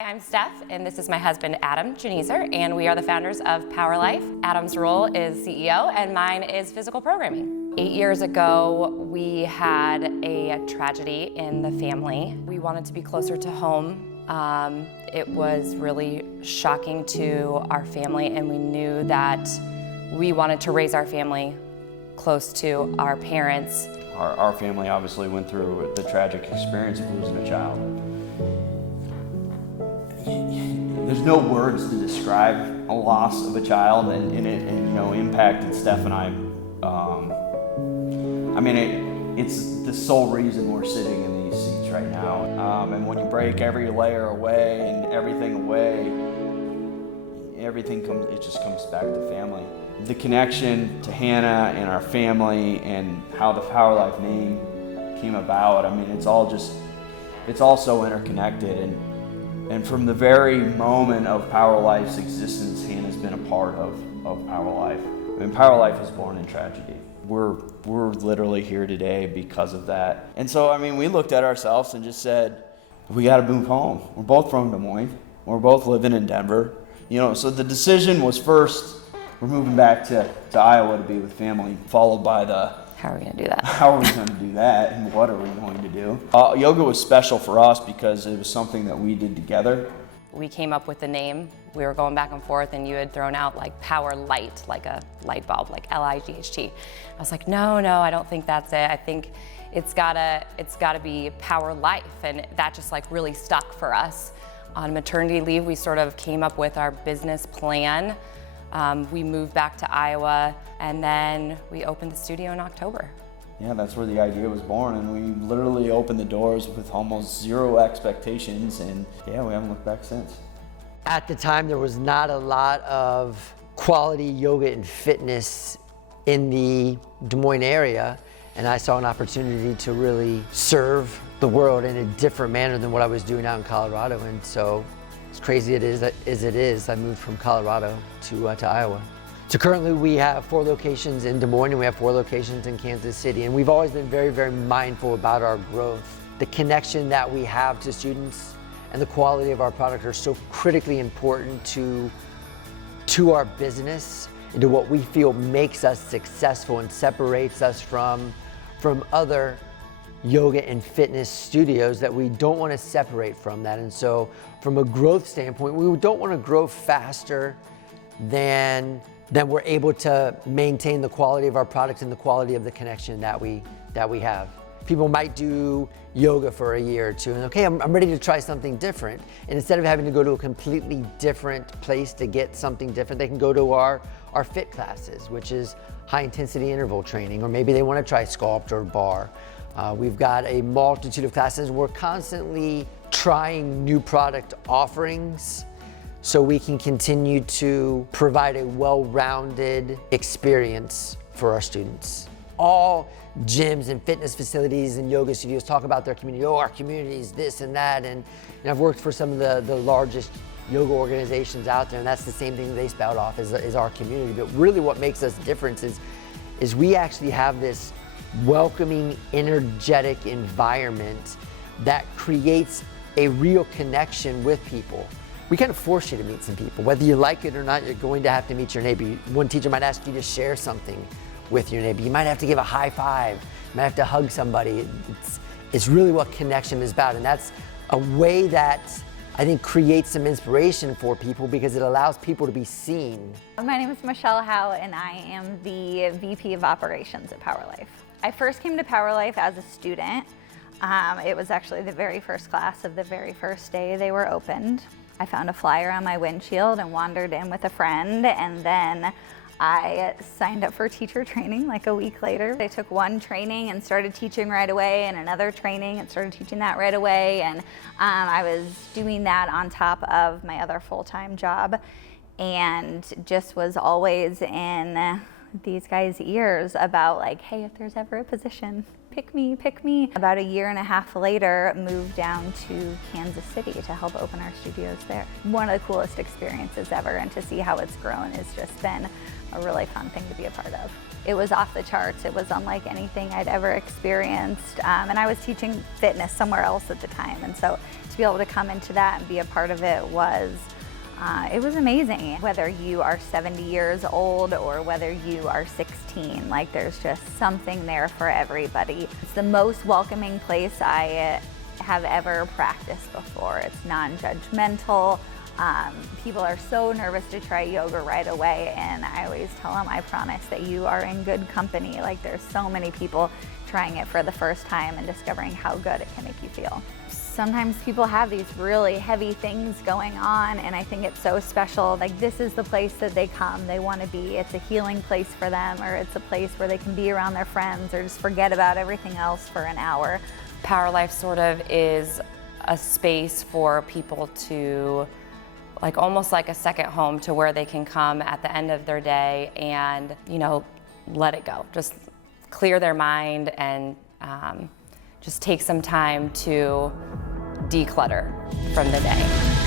I'm Steph, and this is my husband, Adam Geneser, and we are the founders of Power Life. Adam's role is CEO, and mine is physical programming. 8 years ago, we had a tragedy in the family. We wanted to be closer to home. It was really shocking to our family, and we knew that we wanted to raise our family close to our parents. Our family obviously went through the tragic experience of losing a child. There's no words to describe a loss of a child, and it impacted Steph and I. It's the sole reason we're sitting in these seats right now. And when you break every layer away and everything away, it just comes back to family. The connection to Hannah and our family and how the Power Life name came about, it's all so interconnected. And from the very moment of Power Life's existence, Hannah's been a part of Power Life. Power Life was born in tragedy. We're literally here today because of that. And so, we looked at ourselves and just said, we gotta move home. We're both from Des Moines. We're both living in Denver. So the decision was first, we're moving back to Iowa to be with family, followed by how are we going to do that? How are we going to do that, and what are we going to do? Yoga was special for us because it was something that we did together. We came up with the name. We were going back and forth, and you had thrown out like Power Light, like a light bulb, like L-I-G-H-T. I was like, no, I don't think that's it. I think it's gotta be Power Life, and that just like really stuck for us. On maternity leave, we sort of came up with our business plan. We moved back to Iowa, and then we opened the studio in October. Yeah, that's where the idea was born, and we literally opened the doors with almost zero expectations, and yeah, we haven't looked back since. At the time, there was not a lot of quality yoga and fitness in the Des Moines area, and I saw an opportunity to really serve the world in a different manner than what I was doing out in Colorado, and so as crazy as it is, I moved from Colorado to Iowa. So currently we have 4 locations in Des Moines and we have 4 locations in Kansas City, and we've always been very, very mindful about our growth. The connection that we have to students and the quality of our product are so critically important to our business and to what we feel makes us successful and separates us from other yoga and fitness studios, that we don't want to separate from that. And so from a growth standpoint, we don't want to grow faster than we're able to maintain the quality of our product and the quality of the connection that we have. People might do yoga for a year or two and okay, I'm ready to try something different. And instead of having to go to a completely different place to get something different, they can go to our fit classes, which is high intensity interval training, or maybe they want to try sculpt or bar. We've got a multitude of classes. We're constantly trying new product offerings so we can continue to provide a well-rounded experience for our students. All gyms and fitness facilities and yoga studios talk about their community. Oh, our community is this and that. And I've worked for some of the largest yoga organizations out there, and that's the same thing they spout off is our community. But really what makes us different is we actually have this welcoming, energetic environment that creates a real connection with people. We kind of force you to meet some people. Whether you like it or not, you're going to have to meet your neighbor. One teacher might ask you to share something with your neighbor. You might have to give a high five. You might have to hug somebody. It's really what connection is about, and that's a way that I think creates some inspiration for people because it allows people to be seen. My name is Michelle Howe, and I am the VP of Operations at Power Life. I first came to Power Life as a student. It was actually the very first class of the very first day they were opened. I found a flyer on my windshield and wandered in with a friend, and then I signed up for teacher training like a week later. I took one training and started teaching right away, and another training and started teaching that right away, and I was doing that on top of my other full-time job, and just was always in these guys' ears about like, hey, if there's ever a position, pick me, pick me. About a year and a half later, moved down to Kansas City to help open our studios there. One of the coolest experiences ever, and to see how it's grown has just been a really fun thing to be a part of. It was off the charts. It was unlike anything I'd ever experienced. And I was teaching fitness somewhere else at the time. And so to be able to come into that and be a part of it was amazing. Whether you are 70 years old or whether you are 16, like there's just something there for everybody. It's the most welcoming place I have ever practiced before. It's non-judgmental. People are so nervous to try yoga right away, and I always tell them, I promise that you are in good company. Like there's so many people trying it for the first time and discovering how good it can make you feel. Sometimes people have these really heavy things going on, and I think it's so special. Like this is the place that they come, they want to be. It's a healing place for them, or it's a place where they can be around their friends or just forget about everything else for an hour. Power Life sort of is a space for people to almost like a second home, to where they can come at the end of their day and, let it go. Just clear their mind and just take some time to declutter from the day.